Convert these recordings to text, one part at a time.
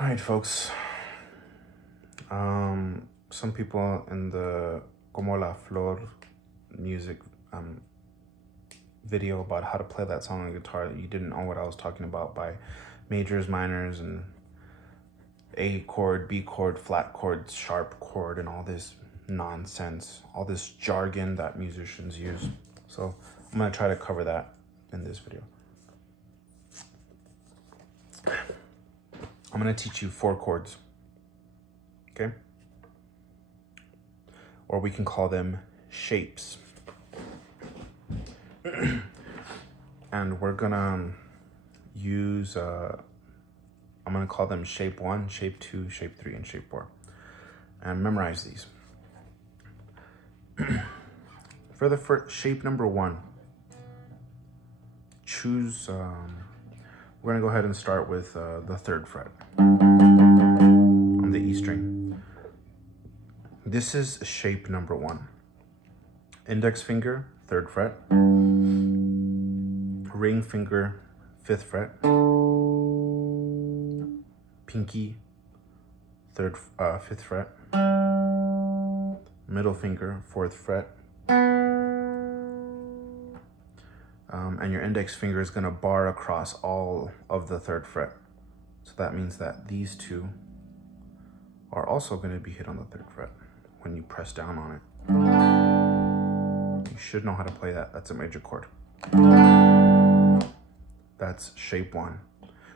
All right, folks. Some people in the Como la Flor music video about how to play that song on guitar, you didn't know what I was talking about by majors, minors, and A chord, B chord, flat chord, sharp chord, and all this nonsense, all this jargon that musicians use. So I'm gonna try to cover that in this video. I'm gonna teach you 4 chords, okay? Or we can call them shapes. And we're gonna use, I'm gonna call them shape 1, shape 2, shape 3, and shape 4. And memorize these. For the first, shape number 1, choose, we're gonna go ahead and start with the 3rd fret on the E string. This is shape number 1. Index finger, 3rd fret. Ring finger, 5th fret. Pinky, 5th fret. Middle finger, 4th fret. And your index finger is gonna bar across all of the 3rd fret. So that means that these two are also gonna be hit on the 3rd fret when you press down on it. You should know how to play that. That's a major chord. That's shape 1.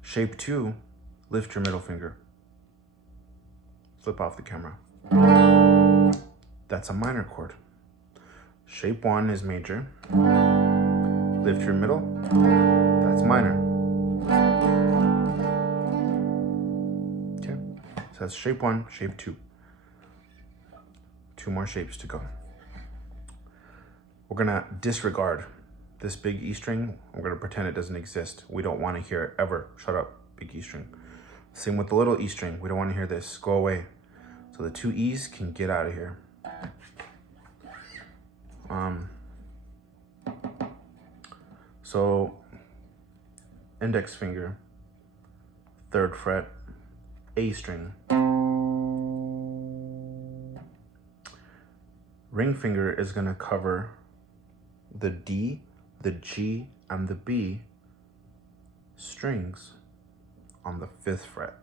Shape 2, lift your middle finger. Flip off the camera. That's a minor chord. Shape 1 is major. Lift your middle, that's minor. Okay, so that's shape 1, shape 2. 2 more shapes to go. We're gonna disregard this big E string. We're gonna pretend it doesn't exist. We don't wanna hear it ever. Shut up, big E string. Same with the little E string. We don't wanna hear this, go away. So the 2 E's can get out of here. So index finger, 3rd fret, A string. Ring finger is gonna cover the D, the G, and the B strings on the 5th fret.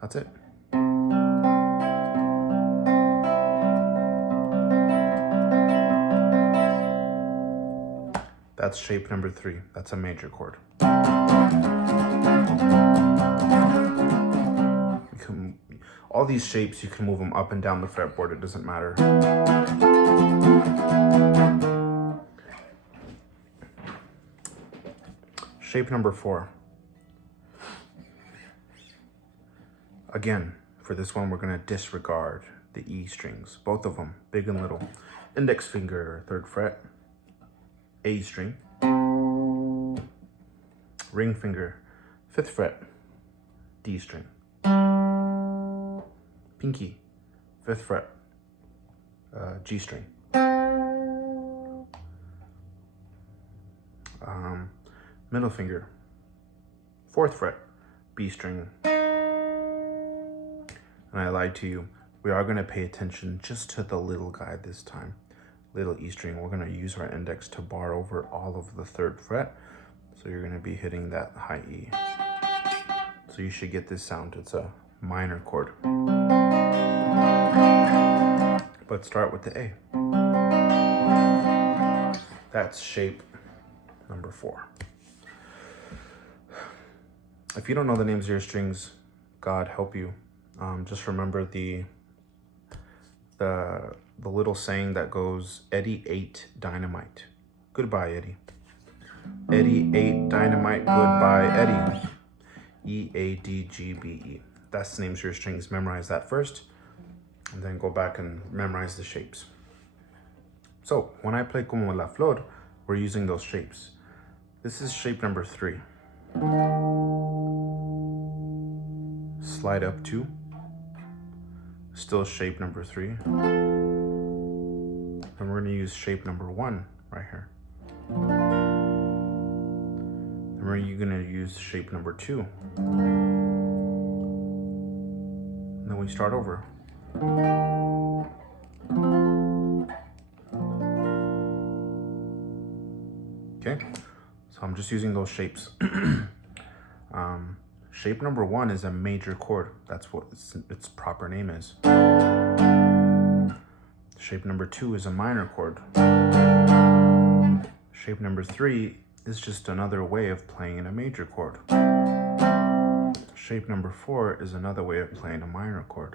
That's it. That's shape number 3. That's a major chord. All these shapes, you can move them up and down the fretboard. It doesn't matter. Shape number 4. Again, for this one, we're gonna disregard the E strings, both of them, big and little. Index finger, 3rd fret, A string. Ring finger, 5th fret, D string. Pinky, 5th fret, G string. Middle finger, 4th fret, B string. And I lied to you. We are gonna pay attention just to the little guy this time. Little E string. We're gonna use our index to bar over all of the 3rd fret. So you're gonna be hitting that high E. So you should get this sound. It's a minor chord. But start with the A. That's shape number 4. If you don't know the names of your strings, God help you. Just remember the little saying that goes, Eddie ate dynamite. Goodbye, Eddie. Eddie ate dynamite. Goodbye, Eddie. E-A-D-G-B-E. That's the names of your strings. Memorize that first, and then go back and memorize the shapes. So when I play Como la Flor, we're using those shapes. This is shape number 3. Slide up 2. Still shape number 3. And we're gonna use shape number 1 right here. And we're are you going to use shape number 2? And then we start over. Okay, so I'm just using those shapes. Shape number 1 is a major chord. That's what its proper name is. Shape number 2 is a minor chord. Shape number 3 is just another way of playing a major chord. Shape number 4 is another way of playing a minor chord.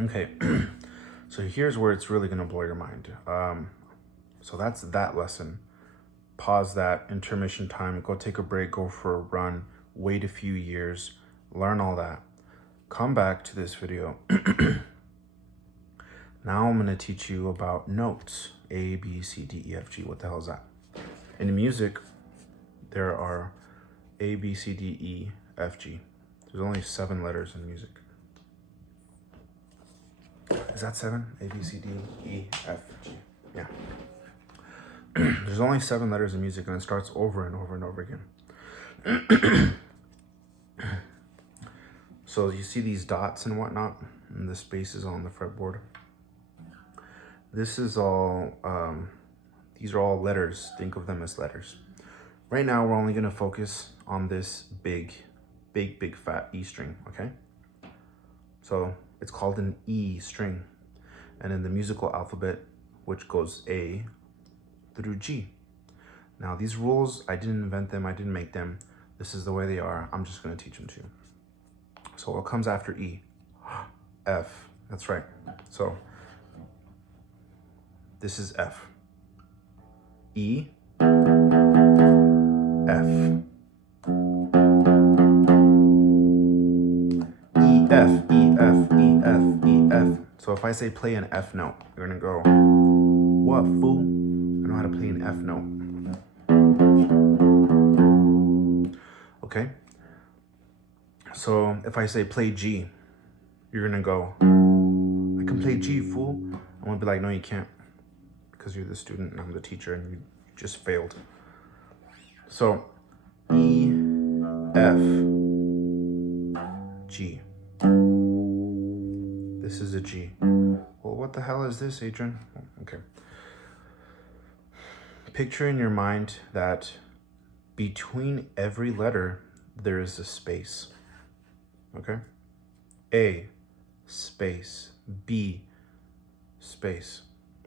Okay, so here's where it's really going to blow your mind. So that's that lesson. Pause that, intermission time, go take a break, go for a run, wait a few years, learn all that. Come back to this video. Now I'm going to teach you about notes. A, B, C, D, E, F, G. What the hell is that? In music, there are A, B, C, D, E, F, G. There's only 7 letters in music. Is that 7? A, B, C, D, E, F, G. Yeah. There's only 7 letters in music, and it starts over and over and over again. So you see these dots and whatnot, and the spaces on the fretboard. This is all, these are all letters. Think of them as letters. Right now, we're only going to focus on this big fat E string, okay? So it's called an E string. And in the musical alphabet, which goes A through G. Now these rules, I didn't invent them, I didn't make them. This is the way they are. I'm just going to teach them to you. So what comes after E? F. That's right. So this is F. E, F. E, F, E, F, E, F, E, F. So if I say play an F note, you're gonna go, what, fool? I know how to play an F note. Okay? So if I say play G, you're gonna go, I can play G, fool. I'm gonna be like, no, you can't. Because you're the student and I'm the teacher and you just failed. So E, F, G. This is a G. Well, what the hell is this, Adrian? Okay. Picture in your mind that between every letter, there is a space. Okay? A, space, B, space,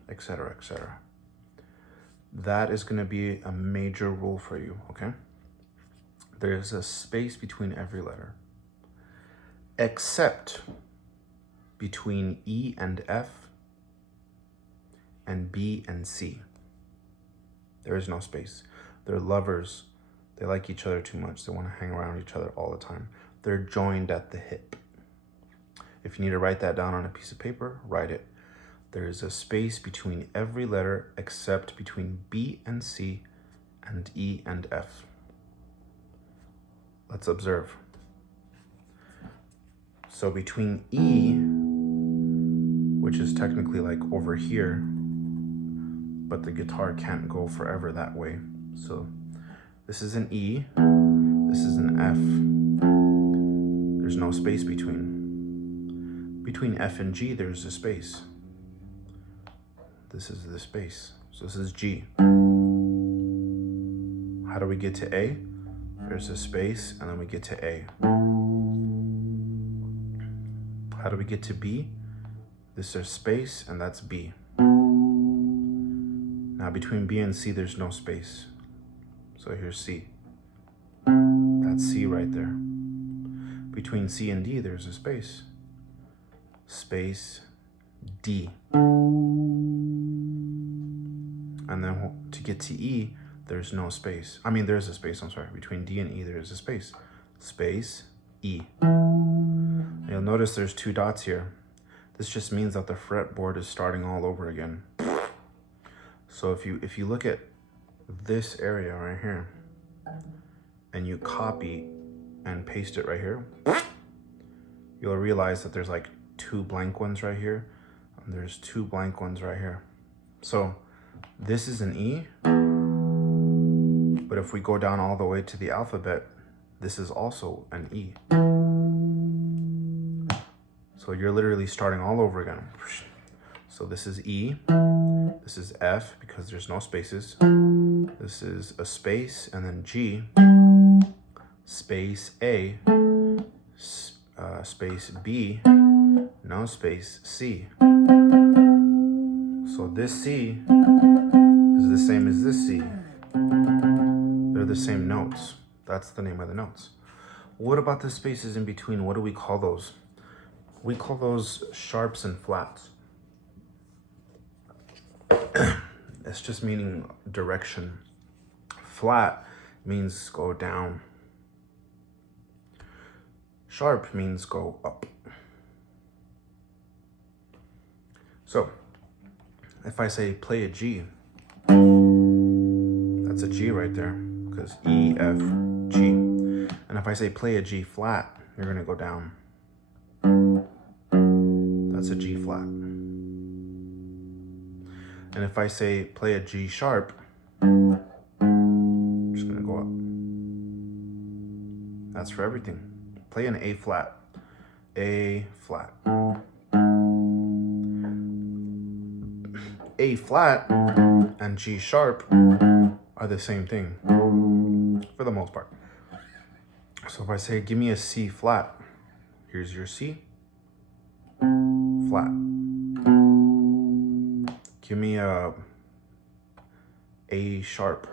etc., etc. That is going to be a major rule for you, okay? There's a space between every letter, except between E and F and B and C. There is no space. They're lovers. They like each other too much. They want to hang around each other all the time. They're joined at the hip. If you need to write that down on a piece of paper, write it. There is a space between every letter except between B and C and E and F. Let's observe. So between E, which is technically like over here, but the guitar can't go forever that way. So this is an E, this is an F. There's no space between. Between F and G, there's a space. This is the space. So this is G. How do we get to A? There's a space, and then we get to A. How do we get to B? This is space, and that's B. Now between B and C, there's no space. So here's C. That's C right there. Between C and D, there's a space. Space, D. And then to get to E, there's no space. I mean, there's a space, I'm sorry. Between D and E, there's a space. Space, E. You'll notice there's 2 dots here. This just means that the fretboard is starting all over again. So if you look at this area right here, and you copy and paste it right here, you'll realize that there's like 2 blank ones right here, and there's 2 blank ones right here. So this is an E, But if we go down all the way to the alphabet, this is also an E. So you're literally starting all over again. So this is E, this is F because there's no spaces. This is a space and then G, space A, space B, no space, C. So this C is the same as this C. They're the same notes. That's the name of the notes. What about the spaces in between? What do we call those? We call those sharps and flats. It's just meaning direction. Flat means go down. Sharp means go up. So, if I say play a G, that's a G right there, because E, F, G. And if I say play a G flat, you're gonna go down. That's a G flat. And if I say play a G sharp, I'm just gonna go up. That's for everything. Play an A flat. A flat. A flat and G sharp are the same thing for the most part. So if I say give me a C flat, here's your C flat. Give me a sharp.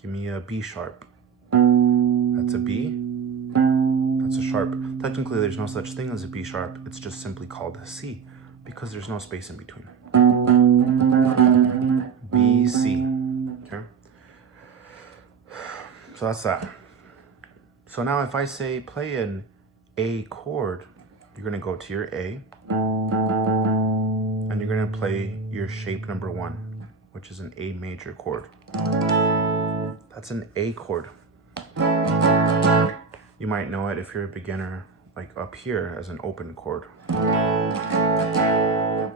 Give me a B sharp. That's a B. That's a sharp. Technically, there's no such thing as a B sharp. It's just simply called a C because there's no space in between. B, C. Okay. So that's that. So now if I say play an A chord, you're going to go to your A and you're going to play your shape number 1, which is an A major chord. That's an A chord. You might know it if you're a beginner, like up here as an open chord.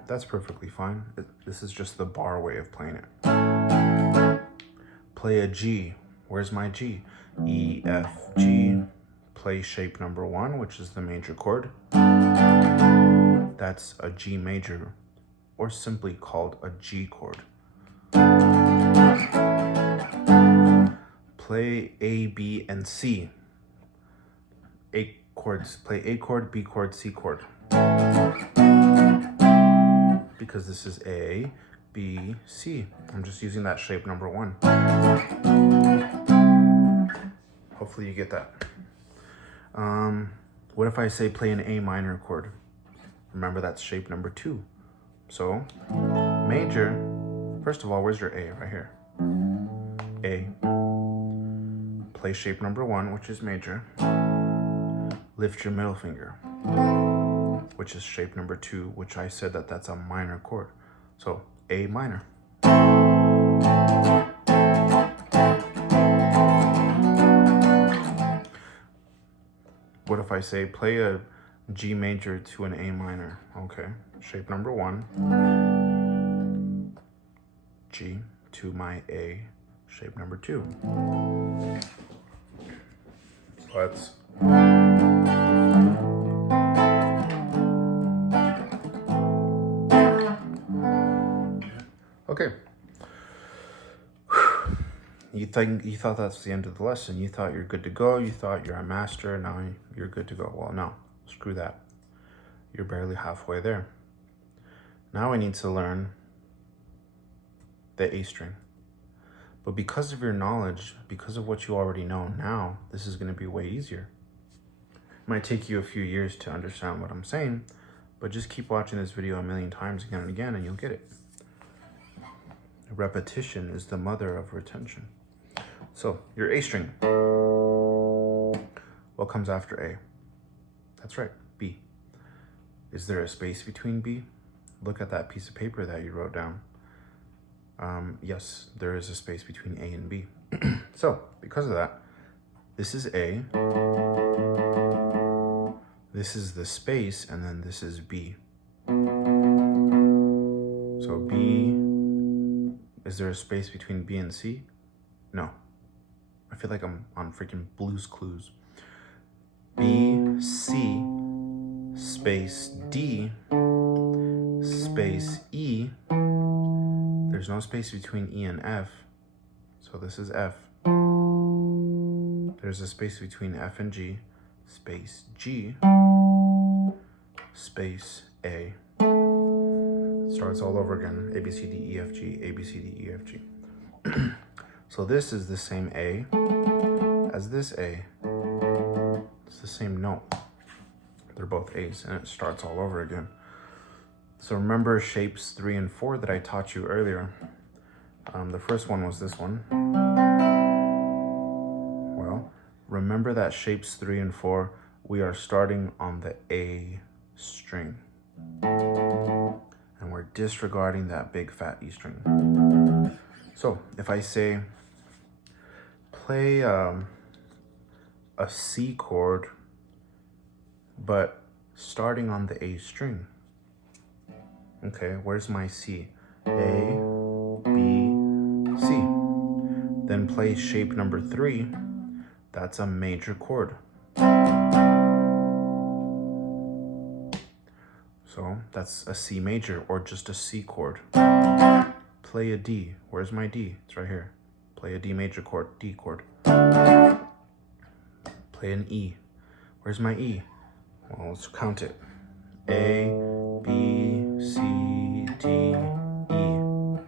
That's perfectly fine. This is just the bar way of playing it. Play a G. Where's my G? E, F, G. Play shape number 1, which is the major chord. That's a G major, or simply called a G chord. Play A, B, and C. A chords. Play A chord, B chord, C chord. Because this is A, B, C. I'm just using that shape number 1. Hopefully you get that. What if I say play an A minor chord? Remember that's shape number 2. So, major, first of all, where's your A? Right here. A. Play shape number 1, which is major. Lift your middle finger, which is shape number 2, which I said that's a minor chord. So, A minor. What if I say play a G major to an A minor? Okay, shape number 1, G to my A, shape number 2. Let's okay. You thought that's the end of the lesson. You thought you're good to go. You thought you're a master. Now you're good to go. Well, no, screw that. You're barely halfway there. Now I need to learn the A string. But because of your knowledge, because of what you already know now, this is going to be way easier. It might take you a few years to understand what I'm saying, but just keep watching this video a million times again and again and you'll get it. Repetition is the mother of retention. So, your A string. What comes after A? That's right, B. Is there a space between B? Look at that piece of paper that you wrote down. Yes, there is a space between A and B. So, because of that, this is A. This is the space, and then this is B. So B, is there a space between B and C? No. I feel like I'm on freaking Blue's Clues. B, C, space D, space E. There's no space between E and F, so this is F. There's a space between F and G, space G, space A. Starts all over again. A, B, C, D, E, F, G, A, B, C, D, E, F, G. So this is the same A as this A. It's the same note. They're both A's, and it starts all over again. So remember shapes 3 and 4 that I taught you earlier. The first one was this one. Well, remember that shapes 3 and 4, we are starting on the A string. And we're disregarding that big fat E string. So if I say, play a C chord, but starting on the A string. Okay, where's my C? A, B, C. Then play shape number 3. That's a major chord. So that's a C major, or just a C chord. Play a D. Where's my D? It's right here. Play a D major chord, D chord. Play an E. Where's my E? Well, let's count it. A, B, C, D, E.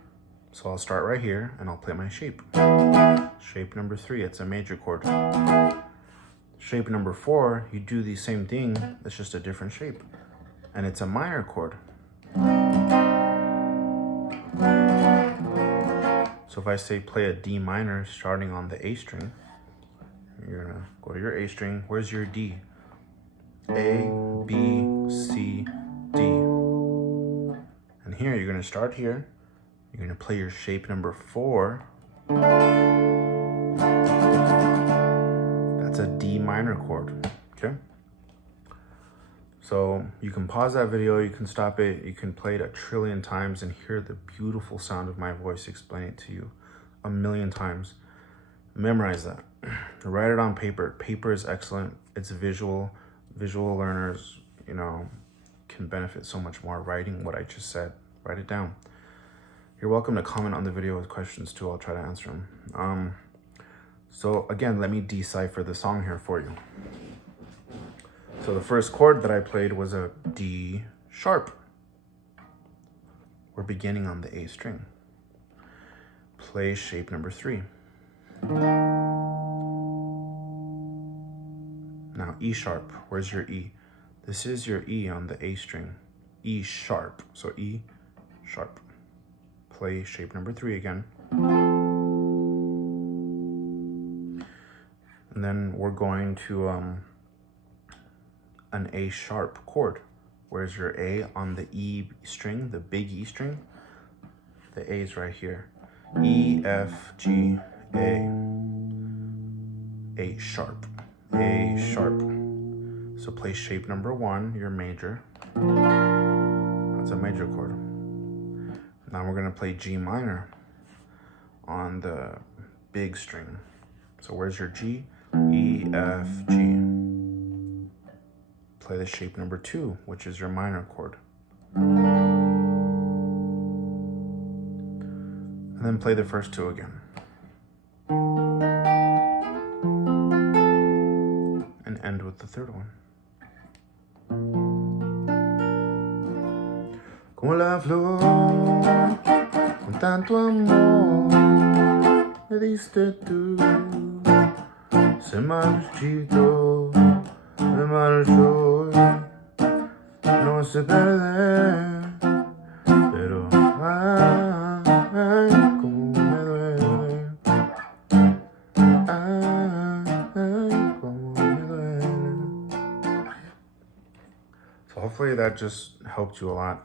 So I'll start right here and I'll play my shape. Shape number 3, it's a major chord. Shape number 4, you do the same thing, it's just a different shape. And it's a minor chord. So if I say play a D minor starting on the A string, you're gonna go to your A string. Where's your D? A, B, C, D. And here you're gonna start here. You're gonna play your shape number 4. That's a D minor chord, okay? So you can pause that video, you can stop it, you can play it a trillion times and hear the beautiful sound of my voice explain it to you a million times. Memorize that. Write it on paper. Paper is excellent. It's visual. Visual learners, you know, can benefit so much more writing what I just said. Write it down. You're welcome to comment on the video with questions too. I'll try to answer them. So again, let me decipher the song here for you. So the first chord that I played was a D sharp. We're beginning on the A string. Play shape number 3. Now E sharp, where's your E? This is your E on the A string. E sharp, so E sharp. Play shape number 3 again. And then we're going to an A sharp chord. Where's your A on the E string, the big E string? The A is right here. E, F, G, A. A sharp. A sharp. So play shape number 1, your major. That's a major chord. Now we're gonna play G minor on the big string. So where's your G? E, F, G. Play the shape number 2, which is your minor chord. And then play the first 2 again. And end with the third one. Como la flor, con tanto amor, me diste tú, se marchito, me marchó, no sé perder, pero ay, como me duele, ay, como me duele. So hopefully that just helped you a lot.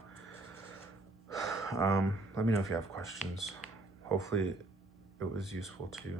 Let me know if you have questions. Hopefully it was useful to you.